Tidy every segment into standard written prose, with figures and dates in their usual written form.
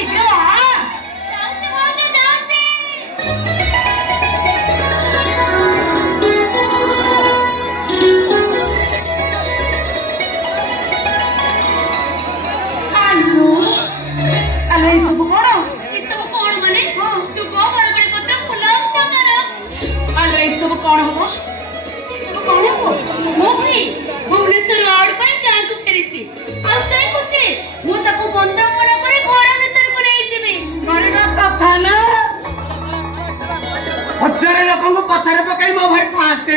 शीघ्र पछारे पकई मो भाई फास्ट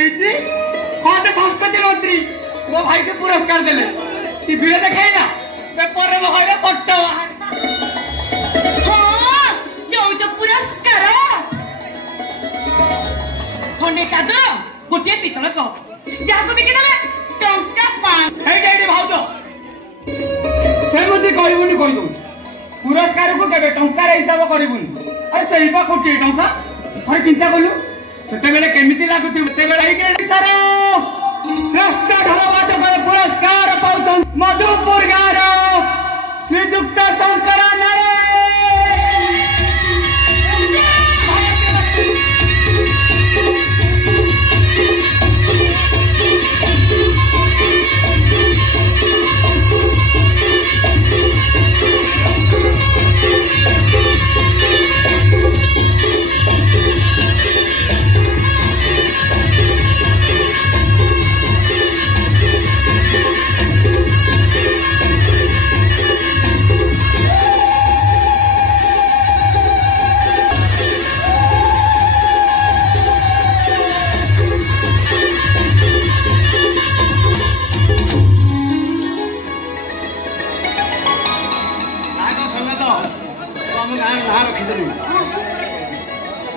कौन संस्कृति मंत्री मो भाई के पुरस्कार देले टीवी में देखे ना पेपर रे भाई फोटो हां जो तो पुरस्कार होने का दो गोटे पितल कप जाको बिके देले टंका 5 हे डेडी भाउजो से मते कहबुनी कहि दउ पुरस्कार को केबे टंका रे हिसाब करबुनी अरे सही बा कोटी टंका थोड़ी चिंता कलु सेते बेले केमिति लागुती सेते बेले ही के सारो श्रेष्ठ ढोलवादक पुरस्कार पाउछन मधुपुर गार श्रीयुक्त शंकर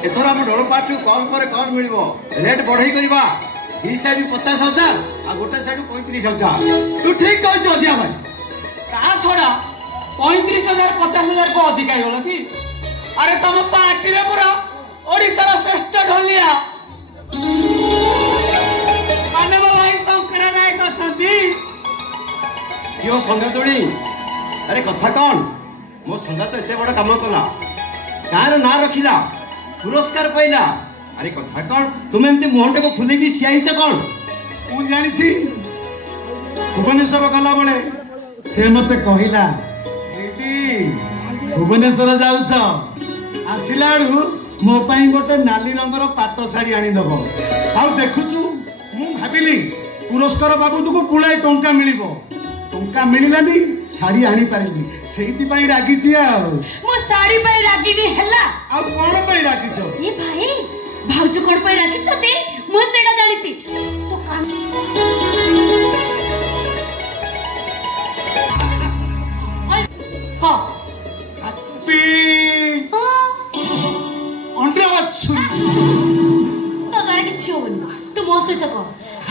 एथर हम ढोल पार्टी कल पर कल मिल रेट बढ़ई करवा दी साइड 50,000 आ गोटे साइड 35,000 तू ठीक कहछ अजिया भाई का छोड़ा 35,000 50,000 को अधिक आइ गलो कि अरे तम पार्टी रे पूरा ओडिसा रा श्रेष्ठ ढोलिया मानव भाई शंकर नायक अछंती क्यों संगे तोड़ी अरे कथा कौन मो संगा तो एते बड़ काम कला गार ना रखिला पुरस्कार पाइला अरे कथा कौन तुम एमती मुहंटे को फुले की ठिया हिच कौन मु जानि छी भुवनेश्वर गला बळे से मते कहिला एटी भुवनेश्वर जाउछ आसिलाडू मो पई गोटे नाली रंगर पाट साड़ी आनी दबो आ देखुछु मु भाबिली पुरस्कार बाबू तुको पुळाई टंका मिलिबो टंका मिलिलानी साड़ी आनी पारिली सेति पई रागी छी आ मो साड़ी पई रागी दी हला आ कोन पई रागी छ ए भाई भाउज कोन पई रागी छते मो सेडा जानि छी तो कान ओय को हैप्पी अंडा छु तो गारे किछ होनी तू मो सहित को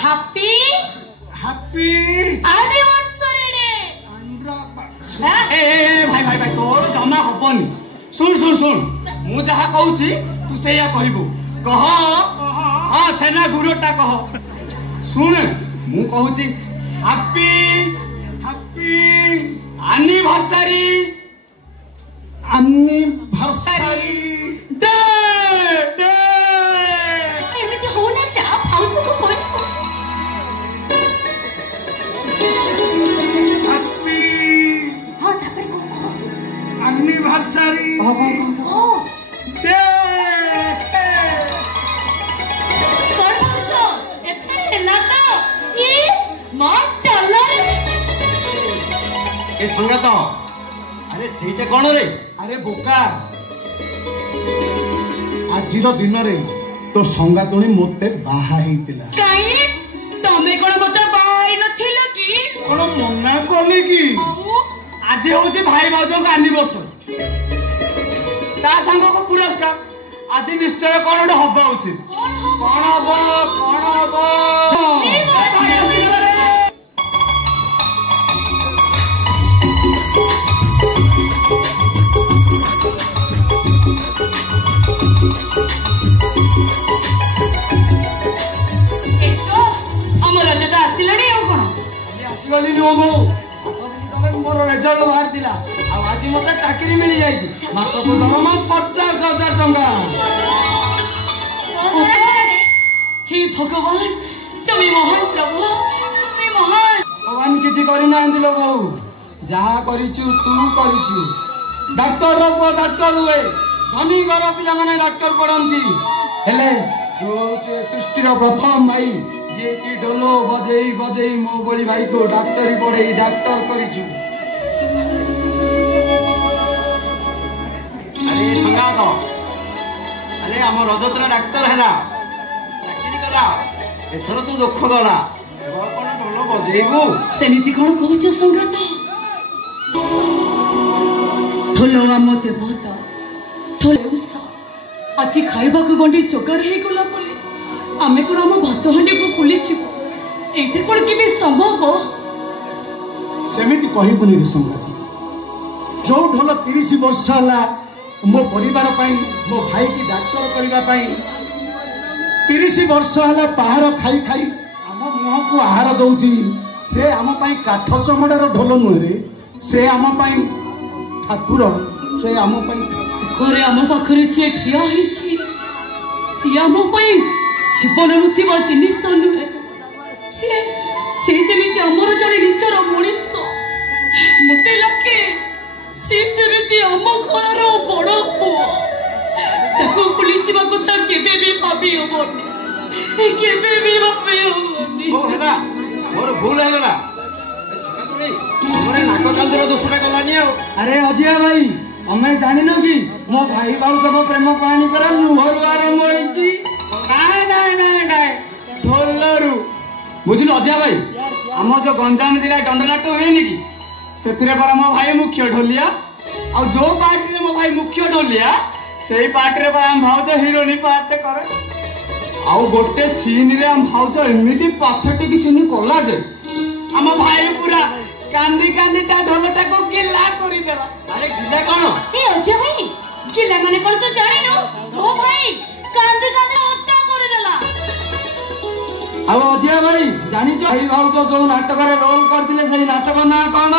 हैप्पी हैप्पी एनिवर्सरी डे ए भाई भाई भाई तोर जमा हबनी सुन सुन सुन मु जहा कहूची तू सेया कहबू कह हां छेना गुरोटा कह सुन मु कहूची happy happy anniversary anniversary day day एमिति होना चा भाउज को कोन एनिवर्सरी ओ डे कोन भाउज एथे हेला तो इस मत डॉलर ए संगा तो अरे सेटा कोन रे अरे बोका आजिर दिन रे तो संगातुणी मते बाहा हेतिला काई तमे कोन मते बाई नथिलो की कोन मना कोली की आज होची भाई भाउजो का एनिवर्सरी ता संग को पुरस्कार आज निश्चय कोन हबा उचित कोन हबो अमर जगह आसिलणी आ कोन आसिलनी नो गो तमे मोर रिजल्ट बाहर दिला आ आज आज मत चाकरी मिल जाए मासक दरमा 50,000 टंका। हे भगवान तुम्हें महान प्रभु तुम्हें महान। भगवान किसी करना बहु जहाँ करिचु तू करिचु डाक्तर रो डाक्तर हुए धनी घर पिला माने डाक्तर पढ़ती हेले तू सृष्टिर प्रथम भाई जे कि ढोलो बजेई बजेई मो बोली भाई को डाक्टरी पढ़े डाक्तर करिचु। अरे संगात अरे आम रजतरा डाक्तर है चाकरी कला एथर तू दुख गला कौन ढोल बजेबू सेमिति कौन कहूच संगात ढोल आम देवता ढोल आज खाइबा गंडी जोगाड़ हो गला आमे कौन आम भात हांडी को फुलीचु ये कौन कि संभव सेमिति कहबुनि रे संगात जो ढोल 30 वर्ष है मो परिवार मो भाई की डाक्तर करने 30 वर्ष है पहाड़ खाई खाई आम मुह को आहार दौची से आम काठ चमड़ार ढोल नुहे से आम ठाकुर से आम घरे आम पाखे जी ठिया सी आम जीवन रुवा जिनिस नुहे सेमती आमर जड़े निजर मनीष मत लगे सेमती आम घर बड़ पुओ बुली जा कथा केबे भी भाभी हबनी केबे भी भाभी हबनी मोर भूल है गला नाक कांदर दोषटा गलानी। अरे अजय भाई हमें जानिन कि मो भाई बाबू प्रेम कहानी पर लुहरु आरंभ होइची ढोलरू बुझिल अजय भाई आम जो गंजाम जिला दंडनाट्य हुएनि कि से मो भाई मुख्य ढोलिया आ जो पार्टी रे मो भाई मुख्य ढोलिया से पार्टी रे आम भाउज हिरोनी पार्ट करे आ गोटे सीन रे आम भाउज एमिति पाथटिक सीन कला जे आम भाई पूरा कांदी कांदी ता ढोलटा को गिला करी देला। अरे गिला कौन ए अजय भाई गिला माने कोन तो जाने न ओ भाई कांदी कांदी हत्या कर देला। अब अजय भाई जानी छ भाई भाउज जो नाटक रे रोल कर दिले से नाटक ना कोन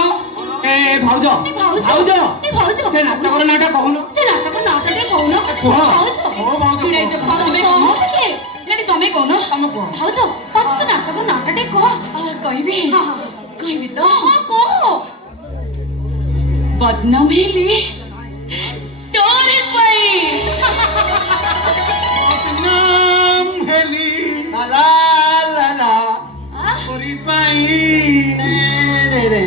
ए भाउज भाउज से नाटक रे नाटक कहून से नाटक नाटक कहून भाउज ओ भाउज चिड़ै जो तमे कहून के लेनी तमे कहून तमे कहून भाउज पाछ से नाटक नाटक कह कहबी कहबी तो हां कह बदनाम हेली तोरे पई नाम हेली ला ला ला करी पाई रे रे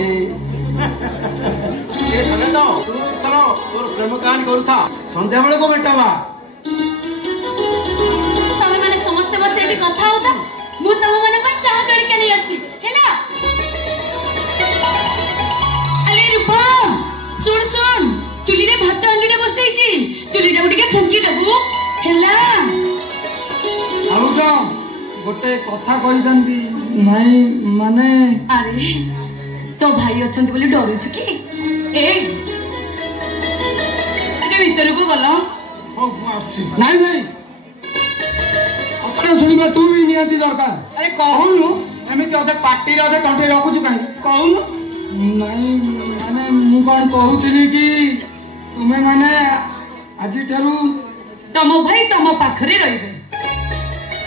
ए संगे तो तू चलो तोर प्रेम कहानी करू था संध्या बेले को बेटावा तमे माने समस्त बस एठी कथा होता मु तम माने पर चाह जोड़ी के नहीं आसी हेला। अरे रूपम सुन सुन चुली रे भात अंडीडे बसैची चुली रे उठिके फुंकी देबू हेला। भाउज गोटे कथा कहि दंती नहीं माने अरे तो भाई अछंती बोली डरू छु की ए भीतर को गला नहीं नहीं अपना सुनिबा तू भी नियति दरकार। अरे कहूनु एमिति अधे पार्टी रे अधे कंठे रखुछु काहे कहूनु नहीं माने मु कोन कहउतली कि तुमे माने आजि ठारू तम भाई तम पाखरे रहिबे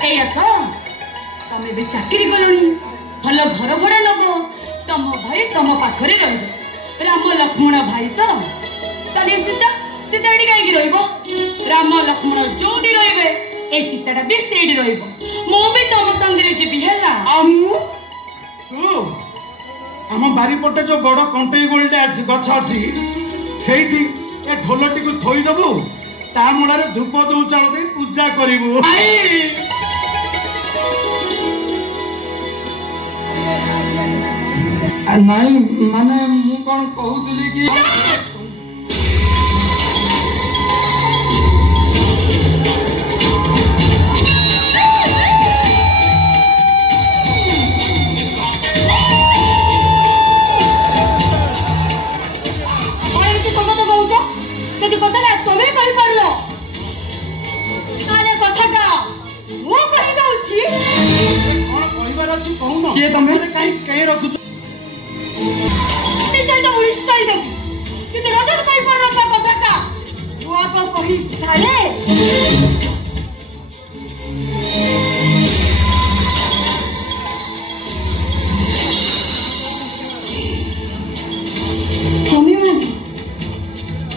एया तो तमे बे चाकरी गलोनी भल घर भड़ा नबो तम भाई तम पाखरे रहिबे राम लक्ष्मण भाई तो तने सीता एडी काई रहिबो राम लक्ष्मण जोडी रहिबे ए सीताटा बे सेडी रहिबो मो भी तम संगे जेबी हैला आमु तू आम बारीपटे जो बड़ कंटेई गोलटा गछ अच्छी सेठी ए ढोलटी को थोई दबु ता मुड़ारे धूप दौ चाल दे पूजा करिवु नहीं माने मु कोन कहउतली कि किए तमे कहीं रखुछ निश्चय तो निश्चय दे किते राजा এই সালে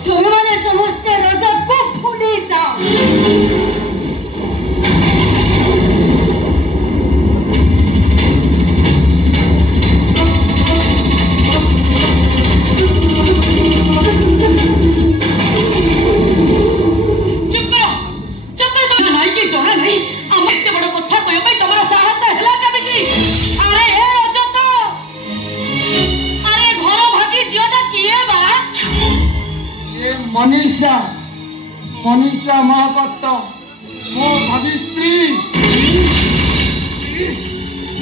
तुम्हें समझते रजत को भूले जाओ। मनीषा महापात्र मो भाभी स्त्री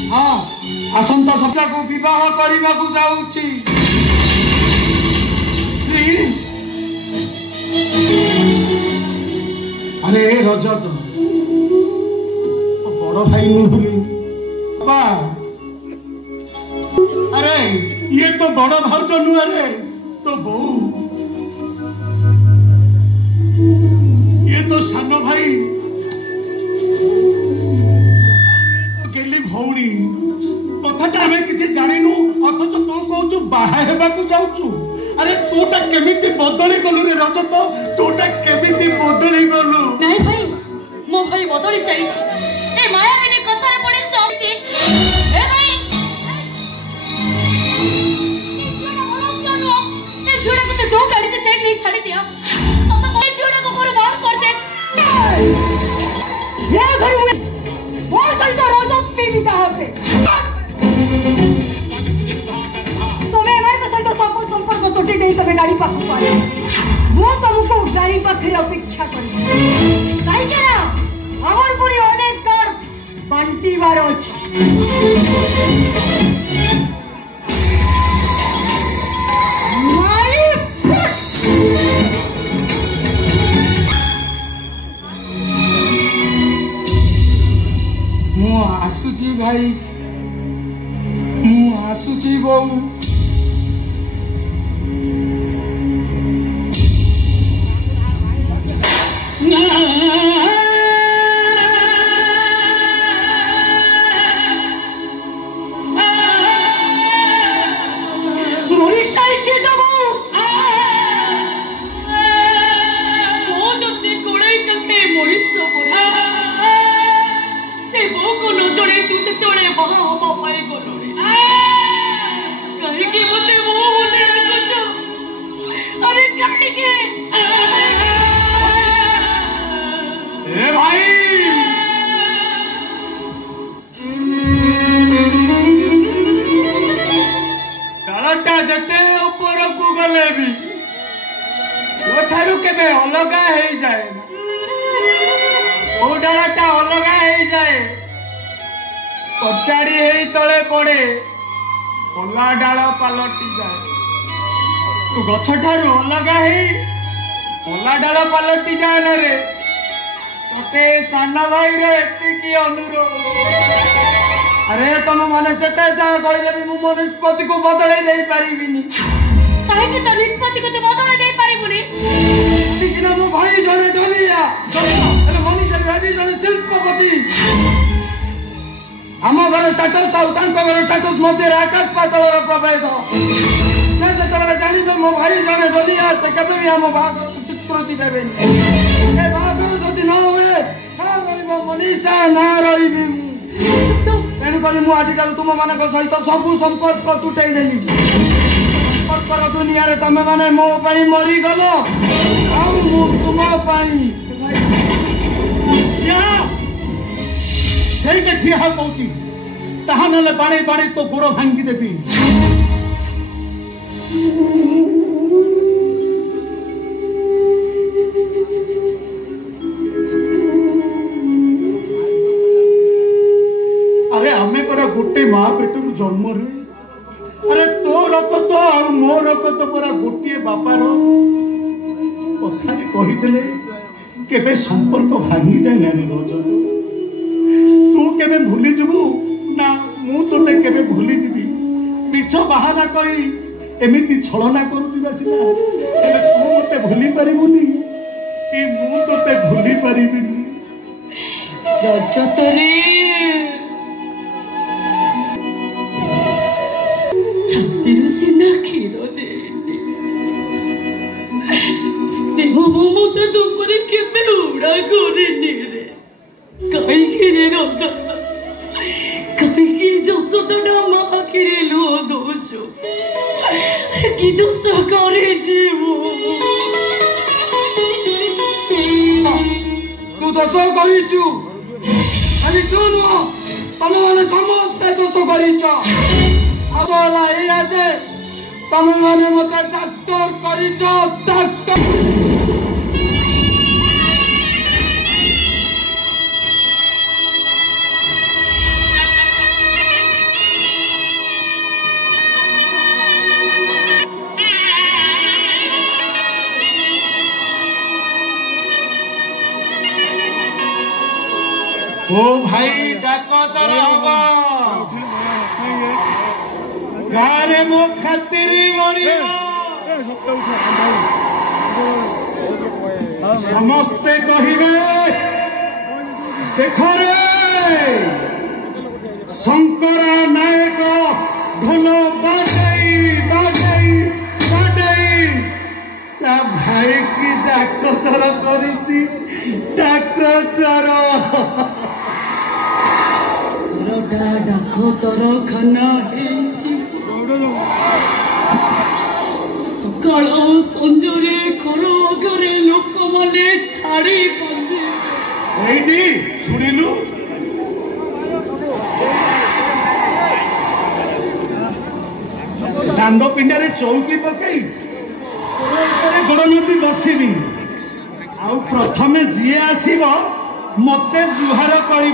हाँ आसंता सप्ताह को विवाह करने को जाऊँगी स्त्री अरे रजत बड़ भाई नुहे अरे ये तो बड़ भाउज नुहे रे तो बहू ये तो सान भाई गेली भौणी कथाटा आम किसी जानू अथच तू कहू बाहा जाऊँ अरे तूटा केमिति बदली गलु रे रजत तूटा केमिति बदली गलु नहीं भाई मो भाई बदली जाई ए मायाविनी कथा पड़े चढ़ी ए भाई ए झूठा को तो जो गाड़ी से सेट नहीं छाड़ी दिया सब तो कोई झूठा को पूरा बाहर कर दे ये घर में बोल कल तो रजत पे भी कहां पे तुम्हें हमारे को सही तो संपर्क तुटी नहीं तुम्हें गाड़ी पाक पाए वो तुमको गाड़ी पाखरे अपेक्षा कर काई करा हमर पूरी अनेक कार बांटी बार अछि मारी मु आसुची भाई मु आसुची बहु पचाड़ी हे तले पड़े पला डाल पालटी जाए तू गछ ठारू अलगा हे पला डाल पालटी जाए ना रे तोते साना भाई रे एतिकी अनुरोध अरे तुम मन चेता जा कहले भी मु मन निष्पत्ति को बदले देई परिबिनी काहे के तो निष्पत्ति को तो बदले देई परिबुनी दिखना मो भाई जने ढलिया हेले मनीषा भाई जने शिल्पपति आम घर स्टाटस घर स्टाटस मध्य आकाश पातल प्रभेद से जान मो भाई जड़े दलिया से केवे भी आम बागर चित्रति देवे बागर जदि न हुए मनीषा ना रही तेणुक आजिकल तुम मान सहित सबू संपर्क तुटे देली संपर्क दुनिया रे तमे माने मो पाई मरीगल तुम ठिया कहूँ ताहा ना बाड़े बाड़े तो गोड़ भांगी देवी अरे आमे परा गोटे माँ पेट जन्म रे अरे तो रक्त आ मो रक्त परा गोटे बापार कथा कहीदे केबे संपर्क भांगी जाए ना रजत तू केबे भूली जीवु ना मु तोते केबे भूली जीवी मिछ बाहाना कही एमिति छलना करूथिबा सिना एले तू मते भूली परिबुनी कि मु तोते भूली परिबिनी रजतरे छातीरु सिना क्षीर देनी स्नेह ममता तुमरे केबे उड़ा करेनी रे कहीं रे रजत कहीं जसोदा माँ आखिरे लो दोचो कि दोष करे जीवो तू दोष करिचु अरे तू नुह तमे माने समस्ते दोष करिच असला एया जे तमे माने मते डाक्टर करिच डाक्टर ओ भाई डाक तर हम गारे मो खातिर मरी समस्ते कहिबे देख रे शंकर नायक ढोल बाजई बाजई बाजई ता भाई की डाक तर करिछि डाक तर डाको तर खाना सकाल संजरे घर घरे लोक माने ठाड़ी बंदे शुणिलु दांड पिंडारे चौकी पकई गोड़ नदी बसबी आउ प्रथमे जी आसब मते जुहार कर